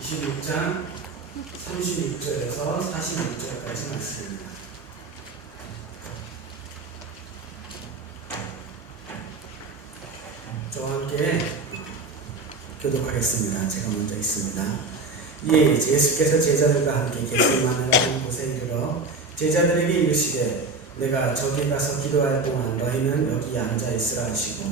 26장 36절에서 46절까지 말씀입니다. 저와 함께 교독하겠습니다. 제가 먼저 있습니다. 이에 예수께서 제자들과 함께 게세마네 같은 곳에 이르러 제자들에게 이르시되 내가 저기 가서 기도할 동안 너희는 여기 앉아 있으라 하시고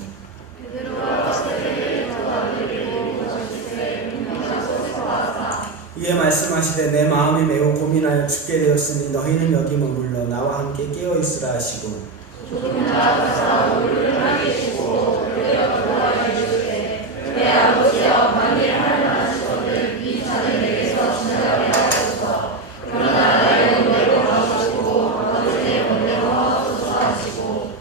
이에 말씀하시되 내 마음이 매우 고민하여 죽게 되었으니 너희는 여기 머물러 나와 함께 깨어 있으라 하시고 조금 나아가서 우리를 하게 계시고 그대여 돌아와 이르시되 내 아버지여 만일 하나님이시거든 이 잔을 내게서 지나가게 하옵소서 그러나 나의 원대로 하옵시고 아버지의 원대로 하옵소서 하시고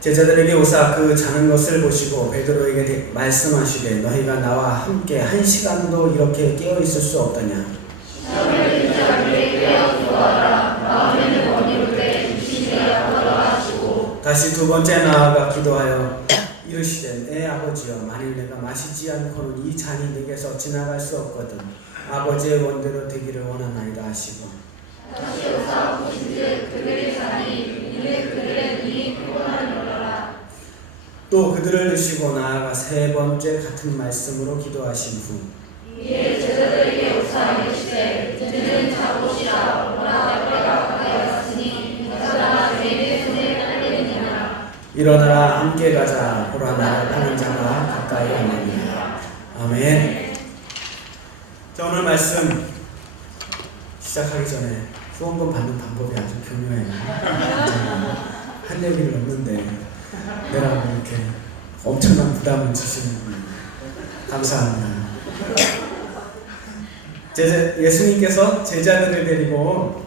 제자들에게 오사 그 자는 것을 보시고 베드로에게 말씀하시되 너희가 나와 함께 한 시간도 이렇게 깨어 있을 수 없다냐 시험을 들지 않게 깨어 기도하라 마음에는 원이로되 육신이 약하다 하시고 다시 두 번째 나아가 기도하여 이르시되 내 아버지여 만일 내가 마시지 않고는 이 잔이 내게서 지나갈 수 없거든 아버지의 원대로 되기를 원하나이다 하시고 다시 오사 보신즉 그들의 잔이 이내 그들의 눈이 피곤하니라 또 그들을 드시고 나아가 세 번째 같은 말씀으로 기도하신 후 이에 제자들에게 오사 이르시되 이제는 자보시라 오라 때가 가까이 왔으니 가자나 내 손에 딸리느니라 일어나라 함께 가자 보라 나를 파는 자가 가까이 왔느니라. 아멘. 자, 오늘 말씀 시작하기 전에 후원금 받는 방법이 아주 교묘해요. 할 얘기를 없는데 내가 이렇게 엄청난 부담을 주시는 분 감사합니다. 예수님께서 제자들을 데리고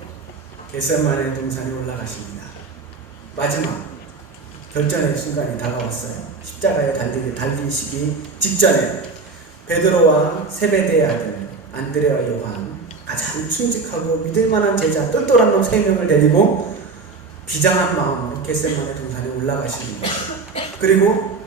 겟세마네 동산에 올라가십니다. 마지막 결전의 순간이 다가왔어요. 십자가에 달리시기 직전에 베드로와 세베대의 아들 안드레와 요한 가장 충직하고 믿을만한 제자 똘똘한 놈 3명을 데리고 비장한 마음으로 겟세마네 동산에 올라가십니다. 그리고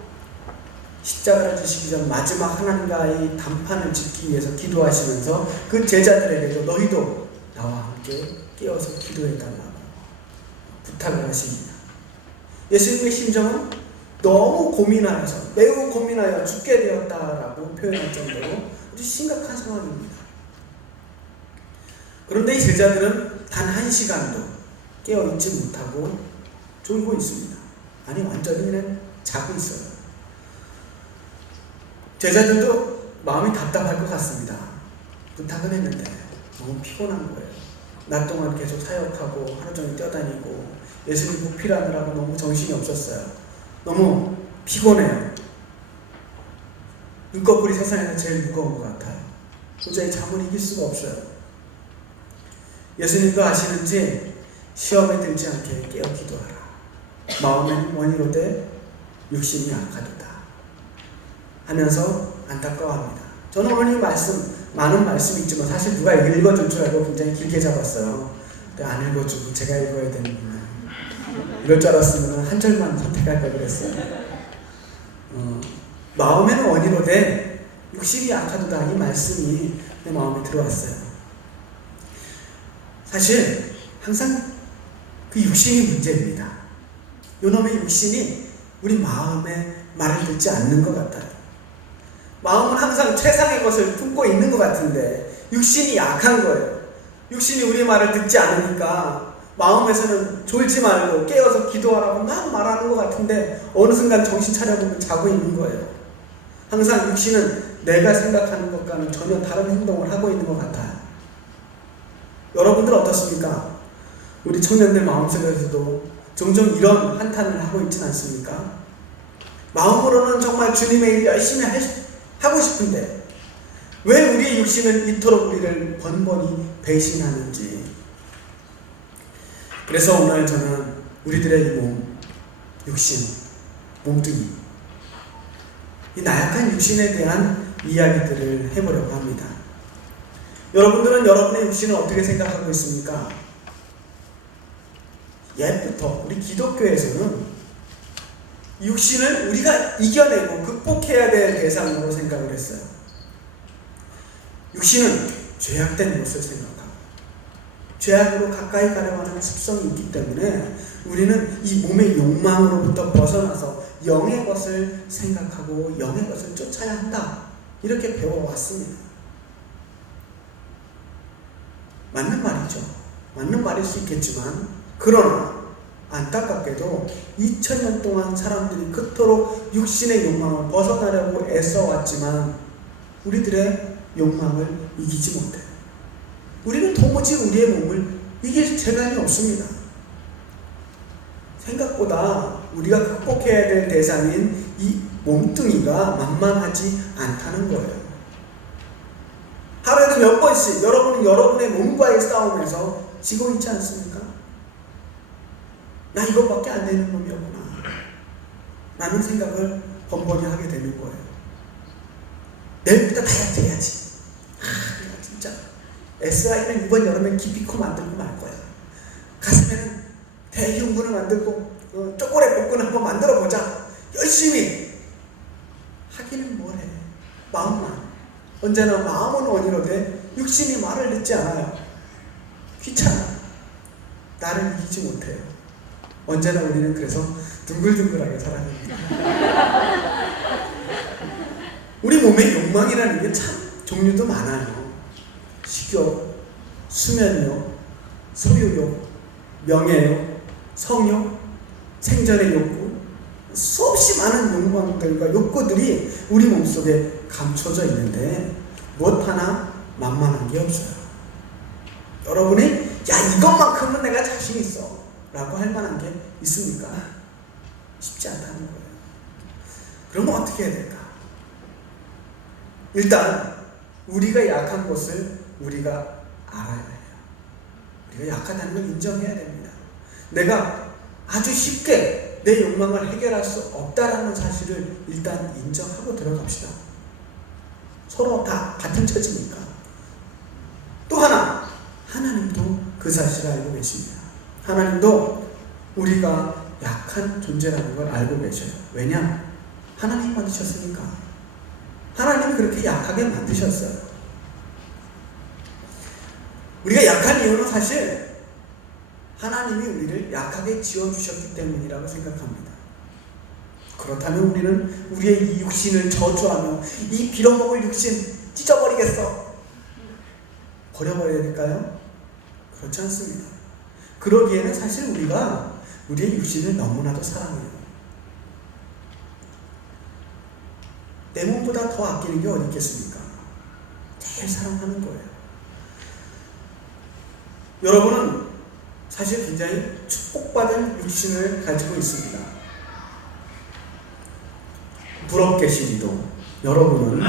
십자가를 지시기 전 마지막 하나님과의 담판을 짓기 위해서 기도하시면서 그 제자들에게도 너희도 나와 함께 깨어서 기도해달라고 부탁을 하십니다. 예수님의 심정은 너무 고민하여서 매우 고민하여 죽게 되었다라고 표현할 정도로 아주 심각한 상황입니다. 그런데 이 제자들은 단 한 시간도 깨어있지 못하고 졸고 있습니다. 아니 완전히 그냥 자고 있어요. 제자들도 마음이 답답할 것 같습니다. 부탁은 했는데 너무 피곤한 거예요. 낮 동안 계속 사역하고 하루 종일 뛰어다니고 예수님 보필하느라고 너무 정신이 없었어요. 너무 피곤해요. 눈꺼풀이 세상에서 제일 무거운 것 같아요. 도저히 잠을 이길 수가 없어요. 예수님도 아시는지 시험에 들지 않게 깨어 기도하라. 마음엔 원이로되 육신이 약하도다 하면서 안타까워합니다. 저는 오늘 이 말씀 많은 말씀이 있지만 사실 누가 읽어줄 줄 알고 굉장히 길게 잡았어요. 근데 안 읽어주고 제가 읽어야 되는구나. 이럴 줄 알았으면 한 절만 선택할 걸 그랬어요. 마음에는 원이로되 육신이 약하도다 이 말씀이 내 마음에 들어왔어요. 사실 항상 그 육신이 문제입니다. 요놈의 육신이 우리 마음의 말을 듣지 않는 것 같아요. 마음은 항상 최상의 것을 품고 있는 것 같은데 육신이 약한 거예요. 육신이 우리 말을 듣지 않으니까 마음에서는 졸지 말고 깨어서 기도하라고 막 말하는 것 같은데 어느 순간 정신 차려보면 자고 있는 거예요. 항상 육신은 내가 생각하는 것과는 전혀 다른 행동을 하고 있는 것 같아요. 여러분들 어떻습니까? 우리 청년들 마음속에서도 종종 이런 한탄을 하고 있진 않습니까? 마음으로는 정말 주님의 일 열심히 하고 싶은데 왜 우리의 육신은 이토록 우리를 번번이 배신하는지. 그래서 오늘 저는 우리들의 이 몸, 육신, 몸뚱이, 이 나약한 육신에 대한 이야기들을 해보려고 합니다. 여러분들은 여러분의 육신을 어떻게 생각하고 있습니까? 옛부터 우리 기독교에서는 육신을 우리가 이겨내고 극복해야 될 대상으로 생각을 했어요. 육신은 죄악된 것을 생각하고 죄악으로 가까이 가려고 하는 습성이 있기 때문에 우리는 이 몸의 욕망으로부터 벗어나서 영의 것을 생각하고 영의 것을 쫓아야 한다. 이렇게 배워왔습니다. 맞는 말이죠. 맞는 말일 수 있겠지만 그러나 안타깝게도 2000년 동안 사람들이 그토록 육신의 욕망을 벗어나려고 애써왔지만 우리들의 욕망을 이기지 못해요. 우리는 도무지 우리의 몸을 이길 재간이 없습니다. 생각보다 우리가 극복해야 될 대상인 이 몸뚱이가 만만하지 않다는 거예요. 하루에도 몇 번씩 여러분은 여러분의 몸과의 싸움에서 지고 있지 않습니까? 나 이것밖에 안 되는 놈이었구나 라는 생각을 번번이 하게 되는 거예요. 내일부터 다이어트 해야지. 내가 진짜 SI는 이번 여름엔 기피코 만들고 말 거야. 가슴에는 대흉근을 만들고 쪼꼬레 복근을 한번 만들어 보자. 열심히 하기는 뭐래. 마음만. 언제나 마음은 원이로되 육신이 말을 듣지 않아요. 귀찮아. 나를 이기지 못해요. 언제나 우리는 그래서 둥글둥글하게 살아갑니다. 우리 몸의 욕망이라는 게 참 종류도 많아요. 식욕, 수면욕, 소유욕, 명예욕, 성욕, 생존의 욕구, 수없이 많은 욕망들과 욕구들이 우리 몸속에 감춰져 있는데 무엇 하나 만만한 게 없어요. 여러분이 야 이것만큼은 내가 자신 있어 라고 할 만한 게 있습니까? 쉽지 않다는 거예요. 그러면 어떻게 해야 될까? 일단 우리가 약한 것을 우리가 알아야 해요. 우리가 약하다는 걸 인정해야 됩니다. 내가 아주 쉽게 내 욕망을 해결할 수 없다라는 사실을 일단 인정하고 들어갑시다. 서로 다 같은 처지니까. 또 하나, 하나님도 그 사실을 알고 계십니다. 하나님도 우리가 약한 존재라는 걸 알고 계셔요. 왜냐? 하나님이 만드셨으니까. 하나님이 그렇게 약하게 만드셨어요. 우리가 약한 이유는 사실 하나님이 우리를 약하게 지어주셨기 때문이라고 생각합니다. 그렇다면 우리는 우리의 이 육신을 저주하며 이 빌어먹을 육신 찢어버리겠어. 버려버려야 될까요? 그렇지 않습니다. 그러기에는 사실 우리가 우리의 육신을 너무나도 사랑해요. 내 몸보다 더 아끼는 게 어디 있겠습니까? 제일 사랑하는 거예요. 여러분은 사실 굉장히 축복받은 육신을 가지고 있습니다. 부럽게시기도 여러분은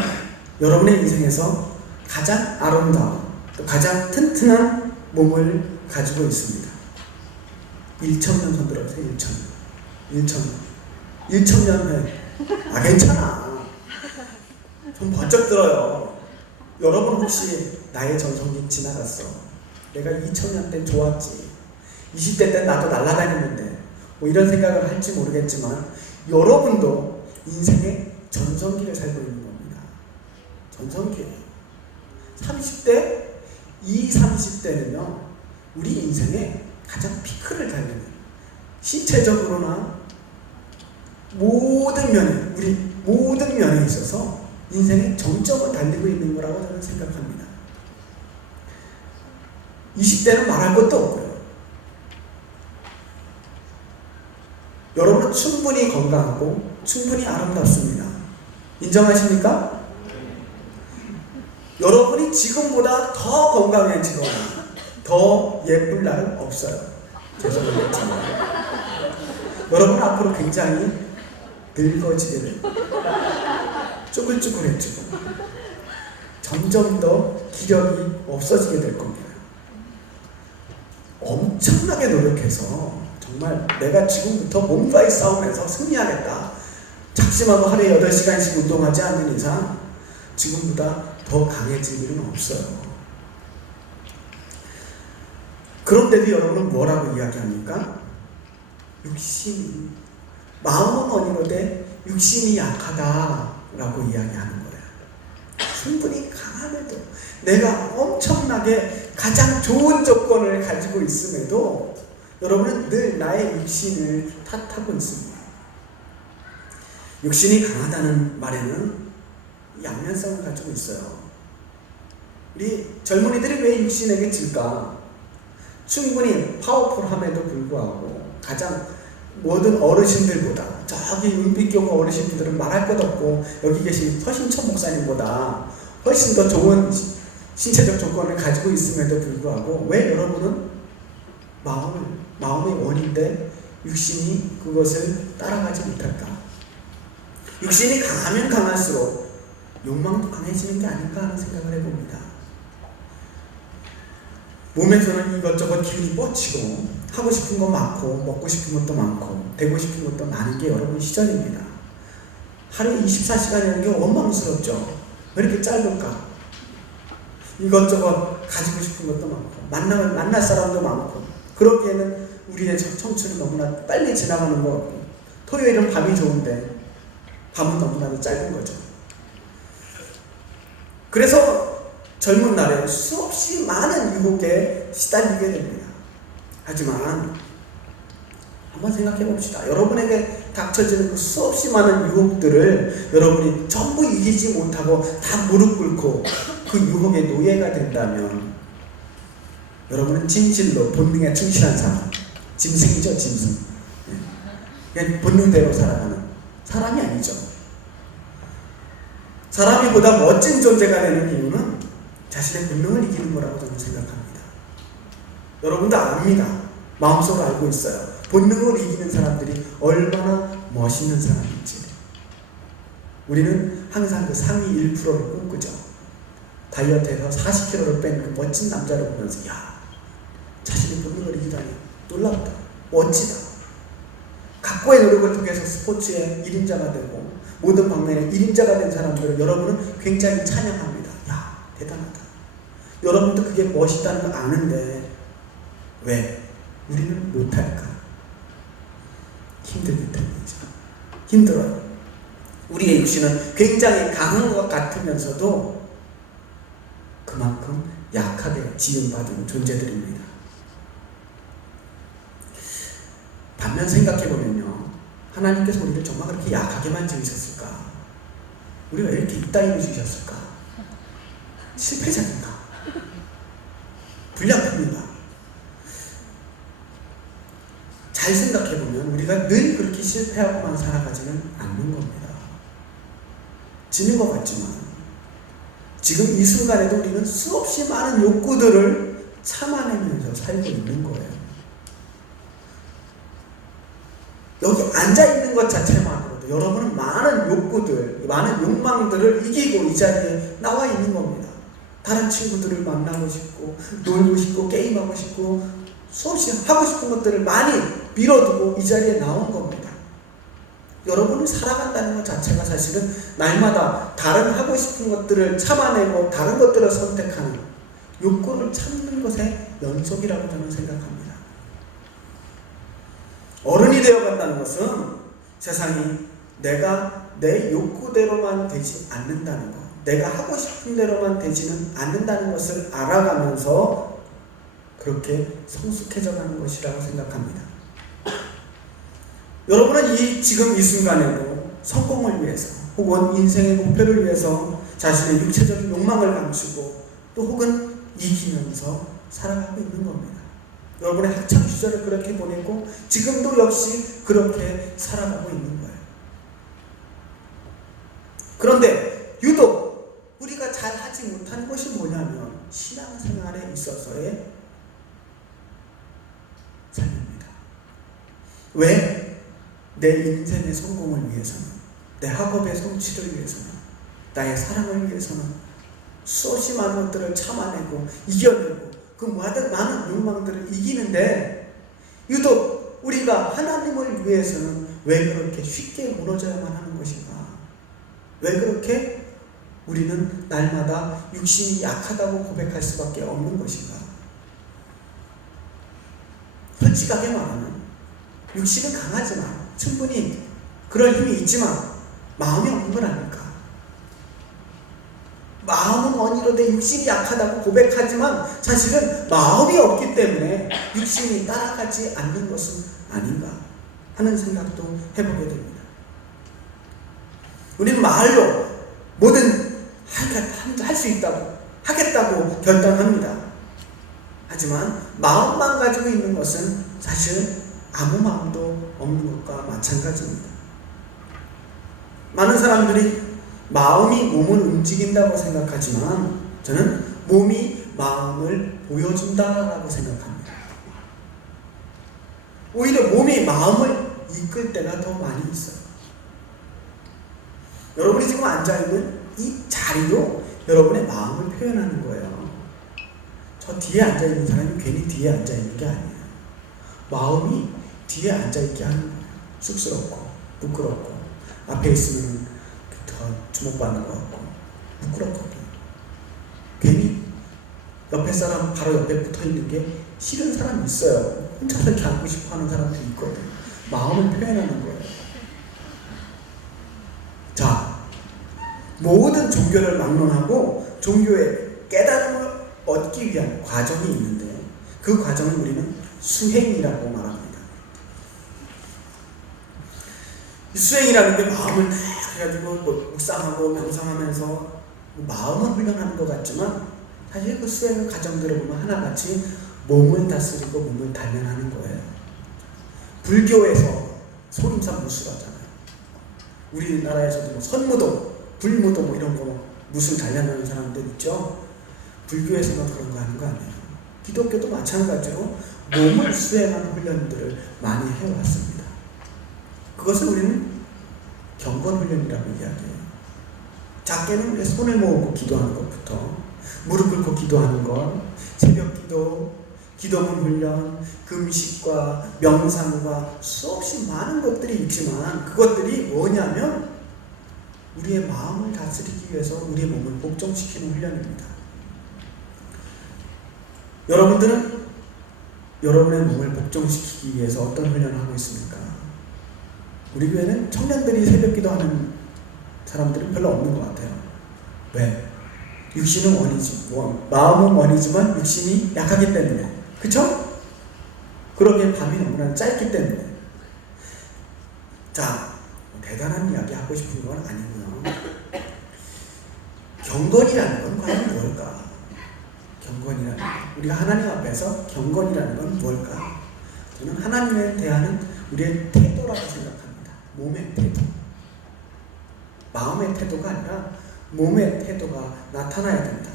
여러분의 인생에서 가장 아름다운 또 가장 튼튼한 몸을 가지고 있습니다. 1,000년 손 들어보세요. 1,000년 후에 괜찮아. 좀 번쩍 들어요. 여러분 혹시 나의 전성기 지나갔어. 내가 2000년 때 좋았지. 20대 때 나도 날아다녔는데 뭐 이런 생각을 할지 모르겠지만 여러분도 인생의 전성기를 살고 있는 겁니다. 전성기예요. 30대, 30대는요 우리 인생의 가장 피크를 달리는 신체적으로나 모든 면에 우리 모든 면에 있어서 인생의 정점을 달리고 있는 거라고 저는 생각합니다. 20대는 말할 것도 없고요. 여러분은 충분히 건강하고 충분히 아름답습니다. 인정하십니까? 여러분이 지금보다 더 건강해지거나 더 예쁠 날은 없어요. 죄송하겠지만 여러분 앞으로 굉장히 늙어지게 됩니다. 쭈글쭈글해지고 점점 더 기력이 없어지게 될 겁니다. 엄청나게 노력해서 정말 내가 지금부터 몸과의 싸움에서 승리하겠다 작심하고 하루에 8시간씩 운동하지 않는 이상 지금보다 더 강해질 일은 없어요. 그런데도 여러분은 뭐라고 이야기합니까? 육신, 마음은 원이로되 육신이 약하다라고 이야기하는 거예요. 충분히 강함에도, 내가 엄청나게 가장 좋은 조건을 가지고 있음에도 여러분은 늘 나의 육신을 탓하고 있습니다. 육신이 강하다는 말에는 양면성을 가지고 있어요. 우리 젊은이들이 왜 육신에게 질까? 충분히 파워풀함에도 불구하고 가장 모든 어르신들보다, 저기 은빛교구 어르신들은 말할 것 없고 여기 계신 서신천 목사님보다 훨씬 더 좋은 신체적 조건을 가지고 있음에도 불구하고 왜 여러분은 마음의 원인데 육신이 그것을 따라가지 못할까? 육신이 강하면 강할수록 욕망도 강해지는 게 아닐까 하는 생각을 해봅니다. 몸에서는 이것저것 기운이 뻗치고 하고 싶은 거 많고 먹고 싶은 것도 많고 되고 싶은 것도 많은 게 여러분 시절입니다. 하루에 24시간이라는 게 원망스럽죠. 왜 이렇게 짧을까? 이것저것 가지고 싶은 것도 많고 만날 사람도 많고 그러기에는 우리의 청춘은 너무나 빨리 지나가는 것 같고 토요일은 밤이 좋은데 밤은 너무나도 짧은 거죠. 그래서 젊은 날에 수없이 많은 유혹에 시달리게 됩니다. 하지만 한번 생각해 봅시다. 여러분에게 닥쳐지는 그 수없이 많은 유혹들을 여러분이 전부 이기지 못하고 다 무릎 꿇고 그 유혹의 노예가 된다면 여러분은 진실로 본능에 충실한 사람, 짐승이죠, 짐승. 그냥 본능대로 살아가는 사람이 아니죠. 사람이 보다 멋진 존재가 되는 이유는 자신의 본능을 이기는 거라고 저는 생각합니다. 여러분도 압니다. 마음속으로 알고 있어요. 본능을 이기는 사람들이 얼마나 멋있는 사람인지. 우리는 항상 그 상위 1%를 꿈꾸죠. 다이어트해서 40kg를 뺀 그 멋진 남자를 보면서 야, 자신의 본능을 이기다니 놀랍다, 멋지다. 각고의 노력을 통해서 스포츠의 1인자가 되고 모든 방면에 1인자가 된 사람들을 여러분은 굉장히 찬양합니다. 야, 대단하다. 여러분도 그게 멋있다는 걸 아는데 왜 우리는 못할까? 힘들기 때문이죠. 힘들어요. 우리의 육신은 굉장히 강한 것 같으면서도 그만큼 약하게 지음받은 존재들입니다. 반면 생각해보면요, 하나님께서 우리를 정말 그렇게 약하게만 지으셨을까? 우리가 왜 이렇게 이따위로 지으셨을까? 실패자인가? 불량품인가? 잘 생각해보면 우리가 늘 그렇게 실패하고만 살아가지는 않는 겁니다. 지는 것 같지만 지금 이 순간에도 우리는 수없이 많은 욕구들을 참아내면서 살고 있는 거예요. 여기 앉아있는 것 자체만으로도 여러분은 많은 욕구들, 많은 욕망들을 이기고 이 자리에 나와 있는 겁니다. 다른 친구들을 만나고 싶고 놀고 싶고 게임하고 싶고 수없이 하고 싶은 것들을 많이 밀어두고 이 자리에 나온 겁니다. 여러분이 살아간다는 것 자체가 사실은 날마다 다른 하고 싶은 것들을 참아내고 다른 것들을 선택하는 욕구를 참는 것의 연속이라고 저는 생각합니다. 어른이 되어간다는 것은 세상이 내가 내 욕구대로만 되지 않는다는 것, 내가 하고 싶은 대로만 되지는 않는다는 것을 알아가면서 그렇게 성숙해져 가는 것이라고 생각합니다. 여러분은 지금 이 순간에도 성공을 위해서 혹은 인생의 목표를 위해서 자신의 육체적인 욕망을 감추고 또 혹은 이기면서 살아가고 있는 겁니다. 여러분의 학창 시절을 그렇게 보냈고 지금도 역시 그렇게 살아가고 있는 거예요. 그런데 유독 우리가 잘 하지 못하는 것이 뭐냐면 신앙생활에 있어서의 삶입니다. 왜? 내 인생의 성공을 위해서는, 내 학업의 성취를 위해서는, 나의 사랑을 위해서는 수없이 많은 것들을 참아내고 이겨내고 그 많은 욕망들을 이기는데 유독 우리가 하나님을 위해서는 왜 그렇게 쉽게 무너져야만 하는 것인가? 왜 그렇게 우리는 날마다 육신이 약하다고 고백할 수밖에 없는 것인가? 솔직하게 말하면 육신은 강하지만 충분히 그럴 힘이 있지만 마음이 없는 건 아닐까? 마음은 원이로되 육신이 약하다고 고백하지만 사실은 마음이 없기 때문에 육신이 따라가지 않는 것은 아닌가 하는 생각도 해보게 됩니다. 우리는 말로 뭐든 할 수 있다고 하겠다고 결단합니다. 하지만 마음만 가지고 있는 것은 사실 아무 마음도 없는 것과 마찬가지입니다. 많은 사람들이 마음이 몸을 움직인다고 생각하지만 저는 몸이 마음을 보여준다라고 생각합니다. 오히려 몸이 마음을 이끌 때가 더 많이 있어요. 여러분이 지금 앉아있는 이 자리도 여러분의 마음을 표현하는 거예요. 저 뒤에 앉아있는 사람이 괜히 뒤에 앉아있는 게 아니에요. 마음이 뒤에 앉아있게 하는 거예요. 쑥스럽고 부끄럽고 앞에 있으면 더 주목받는 것 같고 부끄럽거든요. 괜히 옆에 사람 바로 옆에 붙어있는 게 싫은 사람이 있어요. 혼자서 이렇게 앉고 싶어 하는 사람들이 있거든요. 마음을 표현하는 거예요. 자, 모든 종교를 막론하고 종교의 깨달음을 얻기 위한 과정이 있는데 그 과정을 우리는 수행이라고 말합니다. 수행이라는 게 마음을 딱 해가지고 묵상하고 명상하면서 마음을 훈련하는 것 같지만 사실 그 수행의 과정들을 보면 하나같이 몸을 다스리고 몸을 단련하는 거예요. 불교에서 소림사 무술하잖아요. 우리나라에서도 뭐 선무도, 불무도 뭐 이런 거 무술 단련하는 사람들 있죠. 불교에서만 그런 거 하는 거 아니에요. 기독교도 마찬가지로 몸을 수행하는 훈련들을 많이 해왔습니다. 그것을 우리는 경건 훈련이라고 이야기해요. 작게는 손을 모으고 기도하는 것부터 무릎 꿇고 기도하는 것, 새벽 기도, 기도문 훈련, 금식과 명상과 수없이 많은 것들이 있지만 그것들이 뭐냐면 우리의 마음을 다스리기 위해서 우리의 몸을 복종시키는 훈련입니다. 여러분들은 여러분의 몸을 복종시키기 위해서 어떤 훈련을 하고 있습니까? 우리 교회는 청년들이 새벽 기도하는 사람들은 별로 없는 것 같아요. 왜? 육신은 원이지, 마음은 원이지만 육신이 약하기 때문에. 그쵸? 그러기에 밤이 너무나 짧기 때문에. 자, 대단한 이야기 하고 싶은 건 아니고요. 경건이라는 건 과연 뭘까? 경건이라는 건, 우리가 하나님 앞에서 경건이라는 건 뭘까? 저는 하나님에 대한 우리의 태도라고 생각합니다. 몸의 태도. 마음의 태도가 아니라 몸의 태도가 나타나야 된다.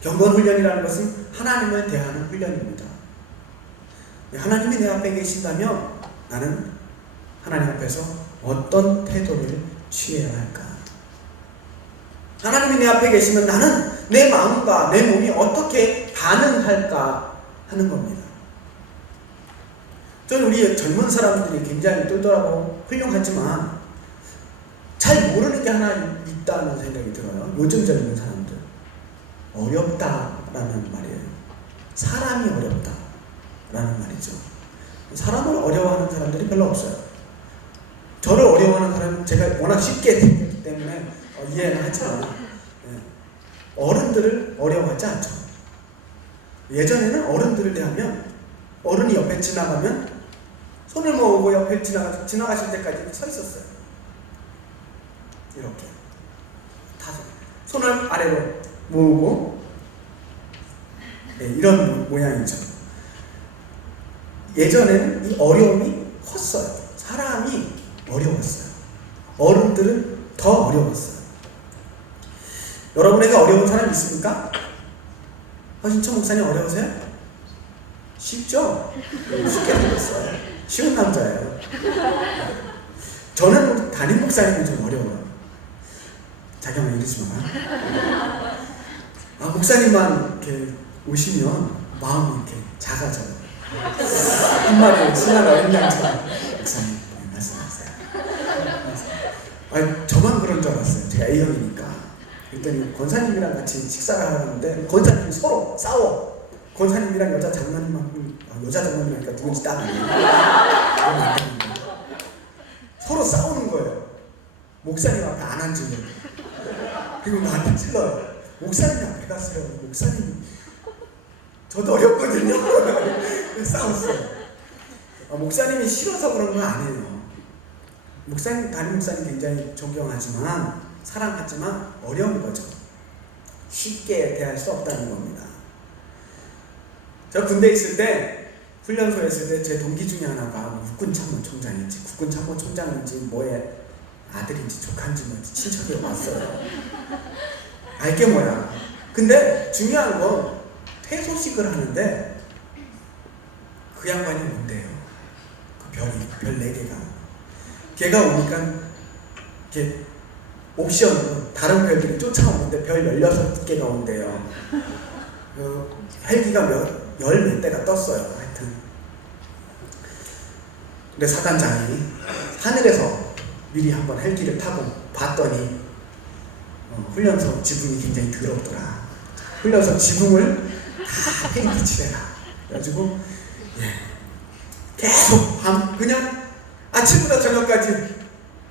경건 훈련이라는 것은 하나님을 대하는 훈련입니다. 하나님이 내 앞에 계신다면 나는 하나님 앞에서 어떤 태도를 취해야 할까? 하나님이 내 앞에 계시면 나는 내 마음과 내 몸이 어떻게 반응할까 하는 겁니다. 저는 우리 젊은 사람들이 굉장히 똘똘하고 훌륭하지만 잘 모르는 게 하나 있다는 생각이 들어요. 요즘 젊은 사람들. 어렵다라는 말이에요. 사람이 어렵다라는 말이죠. 사람을 어려워하는 사람들이 별로 없어요. 저를 어려워하는 사람은 제가 워낙 쉽게 생겼기 때문에 이해는 하지만 어른들을 어려워하지 않죠. 예전에는 어른들을 대하면 어른이 옆에 지나가면 손을 모으고 옆에 지나가실 때까지 서 있었어요. 이렇게 다섯 손을 아래로 모으고 이런 모양이죠. 예전에는 이 어려움이 컸어요. 사람이 어려웠어요. 어른들은 더 어려웠어요. 여러분에게 어려운 사람 있습니까? 허신천 목사님 어려우세요? 쉽죠? 쉽게 생겼어요. 쉬운 남자예요. 저는 담임 목사님은 좀 어려워요. 자기만 이러지 마. 목사님만 이렇게 오시면 마음이 이렇게 작아져요. 한마디로 친한 어린 양처럼 목사님 말씀하세요. 저만 그런 줄 알았어요. 제가 A형이니까. 그랬더니 권사님이랑 같이 식사를 하는데 권사님이 서로 싸워. 권사님이랑 여자 장로님하고 여자 장로님이니까 누군지 딱 알아요. 서로 싸우는 거예요. 목사님 앞에 안 앉으려고. 그리고 나한테 찔러요. 목사님 앞에 갔어요. 목사님, 저도 어렵거든요. 싸웠어요. 목사님이 싫어서 그런 건 아니에요. 목사님, 담임 목사님 굉장히 존경하지만, 사랑하지만 어려운 거죠. 쉽게 대할 수 없다는 겁니다. 저 군대에 있을 때, 훈련소에 있을 때 제 동기 중에 하나가 육군참모총장인지 국군참모총장인지 뭐의 아들인지 조카인지 뭔지 친척이 왔어요. 알게 뭐야. 근데 중요한 건 퇴소식을 하는데 그 양반이 온대요. 그 별 4개가. 걔가 오니까 이렇게 옵션으로 다른 별들이 쫓아오는데 별 16개가 온대요. 헬기가 몇 대가 떴어요. 하여튼. 근데 사단장이 하늘에서 미리 한번 헬기를 타고 봤더니 훈련소 지붕이 굉장히 더럽더라. 훈련소 지붕을 다 페인트 칠해라. 그래가지고 계속 그냥 아침부터 저녁까지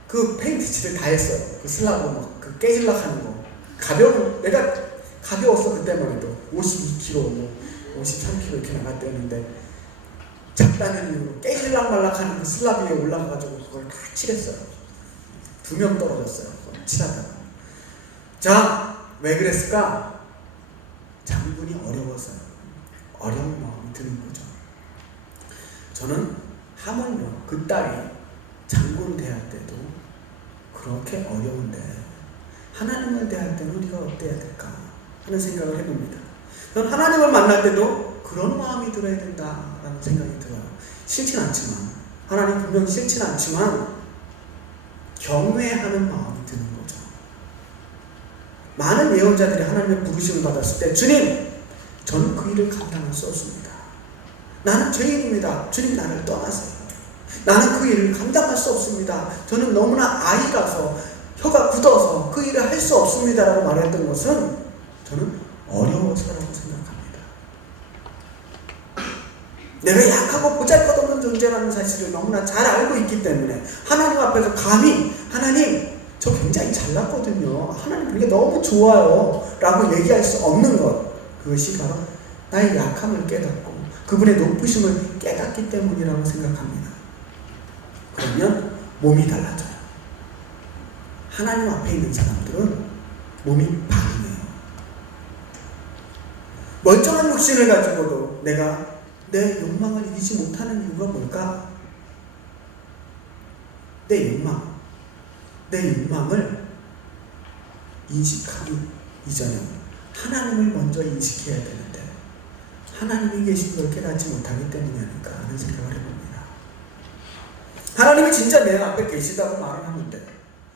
그 페인트 칠을 다 했어요. 그 슬라브 막 그 깨질락 하는 거. 내가 가벼웠어 그때만 해도 52kg, 53kg 이렇게 나갔대는데 작다는 이유로 깨질락 말락 하는 그 슬라브 위에 올라가가지고 그걸 다 칠했어요. 2명 떨어졌어요. 그걸 칠하다가. 자, 왜 그랬을까? 장군이 어려워서요. 어려운 마음이 드는 거죠. 저는 하물며 그 딸이 장군 대할 때도 그렇게 어려운데 하나님을 대할 때는 우리가 어때야 될까 하는 생각을 해봅니다. 저는 하나님을 만날 때도 그런 마음이 들어야 된다라는 생각이 들어요. 싫진 않지만, 하나님 분명히 싫진 않지만 경외하는 마음이 드는 거죠. 많은 예언자들이 하나님의 부르심을 받았을 때 주님, 저는 그 일을 감당할 수 없습니다. 나는 죄인입니다. 주님 나를 떠나세요. 나는 그 일을 감당할 수 없습니다. 저는 너무나 아이라서 혀가 굳어서 그 일을 할 수 없습니다 라고 말했던 것은 저는 어려워서라고 생각합니다. 내가 약하고 보잘것없는 존재라는 사실을 너무나 잘 알고 있기 때문에 하나님 앞에서 감히 하나님 저 굉장히 잘났거든요. 하나님 그게 너무 좋아요 라고 얘기할 수 없는 것, 그것이 바로 나의 약함을 깨닫고 그분의 높으심을 깨닫기 때문이라고 생각합니다. 그러면 몸이 달라져요. 하나님 앞에 있는 사람들은 몸이 반응해요. 멀쩡한 육신을 가지고도 내가 내 욕망을 이기지 못하는 이유가 뭘까? 내 욕망을 인식하기 이전에 하나님을 먼저 인식해야 되는데 하나님이 계신 걸 깨닫지 못하기 때문이 아닐까 하는 생각을 해봅니다. 하나님이 진짜 내 앞에 계시다고 말을 하는데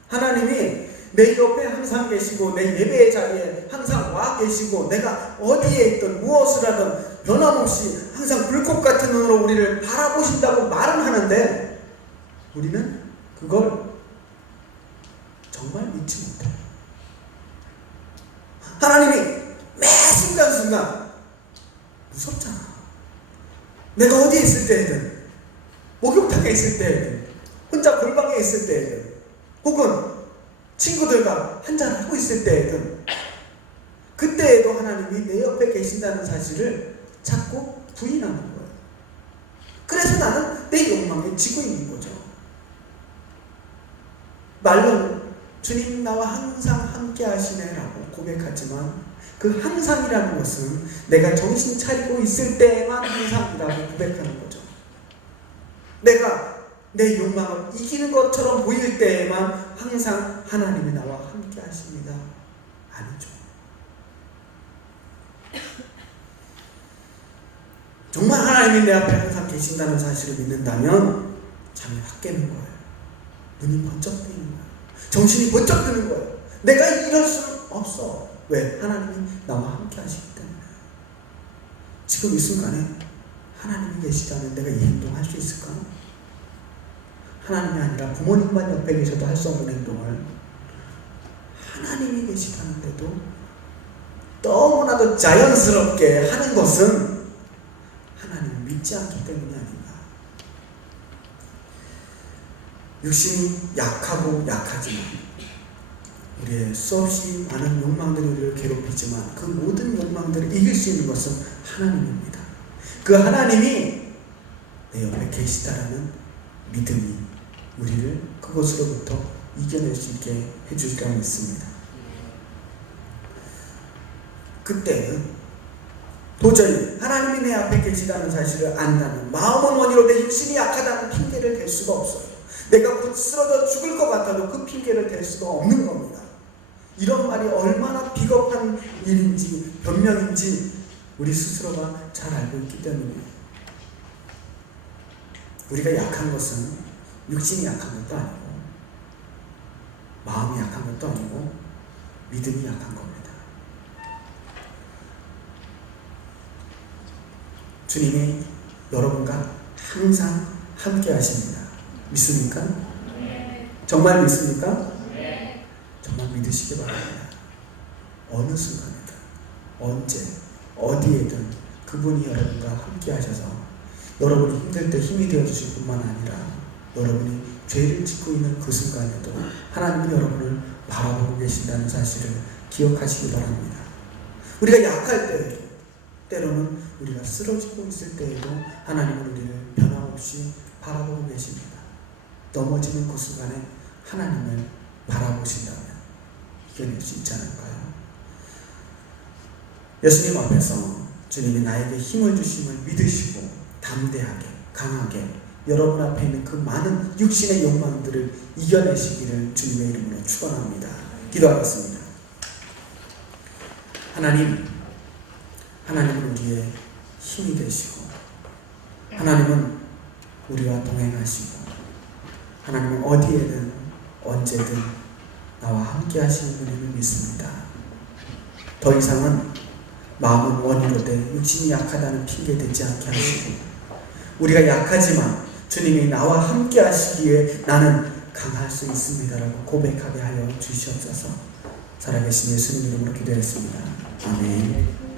하나님이 내 옆에 항상 계시고 내 예배의 자리에 항상 와 계시고 내가 어디에 있든 무엇을 하든 변함없이 항상 불꽃 같은 눈으로 우리를 바라보신다고 말은 하는데 우리는 그걸 정말 믿지 못해요. 하나님이 매 순간순간 무섭잖아. 내가 어디에 있을 때에든 목욕탕에 있을 때에든 혼자 골방에 있을 때에든 혹은 친구들과 한잔하고 있을 때에든 그때에도 하나님이 내 옆에 계신다는 사실을 자꾸 부인하는 거예요. 그래서 나는 내 욕망에 지고 있는 거죠. 말로는 주님 나와 항상 함께 하시네 라고 고백하지만 그 항상이라는 것은 내가 정신 차리고 있을 때에만 항상이라고 고백하는 거죠. 내가 내 욕망을 이기는 것처럼 보일 때에만 항상 하나님이 나와 함께 하십니다. 아니죠. 정말 하나님이 내 앞에 항상 계신다는 사실을 믿는다면 잠이 확 깨는 거예요. 눈이 번쩍 뜨는 거예요. 정신이 번쩍 드는 거예요. 내가 이럴 수는 없어. 왜? 하나님이 나와 함께 하시기 때문에. 지금 이 순간에 하나님이 계시다면 내가 이 행동 할 수 있을까? 하나님이 아니라 부모님만 옆에 계셔도 할 수 없는 행동을 하나님이 계시다는데도 너무나도 자연스럽게 하는 것은 하나님을 믿지 않기 때문이 아닌가. 육신이 약하고 약하지만 우리의 수없이 많은 욕망들이 우리를 괴롭히지만 그 모든 욕망들을 이길 수 있는 것은 하나님입니다. 그 하나님이 내 옆에 계시다라는 믿음이 우리를 그것으로부터 이겨낼 수 있게 해주리라 믿습니다. 그때는 도저히 하나님이 내 앞에 계시다는 사실을 안다는 마음은 원이로 내 육신이 약하다는 핑계를 댈 수가 없어요. 내가 곧 쓰러져 죽을 것 같아도 그 핑계를 댈 수가 없는 겁니다. 이런 말이 얼마나 비겁한 일인지 변명인지 우리 스스로가 잘 알고 있기 때문에 우리가 약한 것은 육신이 약한 것도 아니고 마음이 약한 것도 아니고 믿음이 약한 겁니다. 주님이 여러분과 항상 함께 하십니다. 믿습니까? 정말 믿습니까? 정말 믿으시기 바랍니다. 어느 순간에든 언제 어디에든 그분이 여러분과 함께 하셔서 여러분이 힘들 때 힘이 되어주실 뿐만 아니라 여러분이 죄를 짓고 있는 그 순간에도 하나님이 여러분을 바라보고 계신다는 사실을 기억하시기 바랍니다. 우리가 약할 때 때로는 우리가 쓰러지고 있을 때에도 하나님은 우리를 변함없이 바라보고 계십니다. 넘어지는 그 순간에 하나님을 바라보신다면 이겨낼 수 있지 않을까요? 예수님 앞에서 주님이 나에게 힘을 주심을 믿으시고 담대하게 강하게 여러분 앞에 있는 그 많은 육신의 욕망들을 이겨내시기를 주님의 이름으로 축원합니다. 기도하겠습니다. 하나님은 우리의 힘이 되시고 하나님은 우리와 동행하시고 하나님은 어디에든 언제든 나와 함께 하시는 분임을 믿습니다. 더 이상은 마음은 원이로되 육신이 약하다는 핑계 대지 않게 하시고 우리가 약하지만 주님이 나와 함께 하시기에 나는 강할 수 있습니다라고 고백하게 하여 주시옵소서. 살아계신 예수님 이름으로 기도했습니다. 아멘.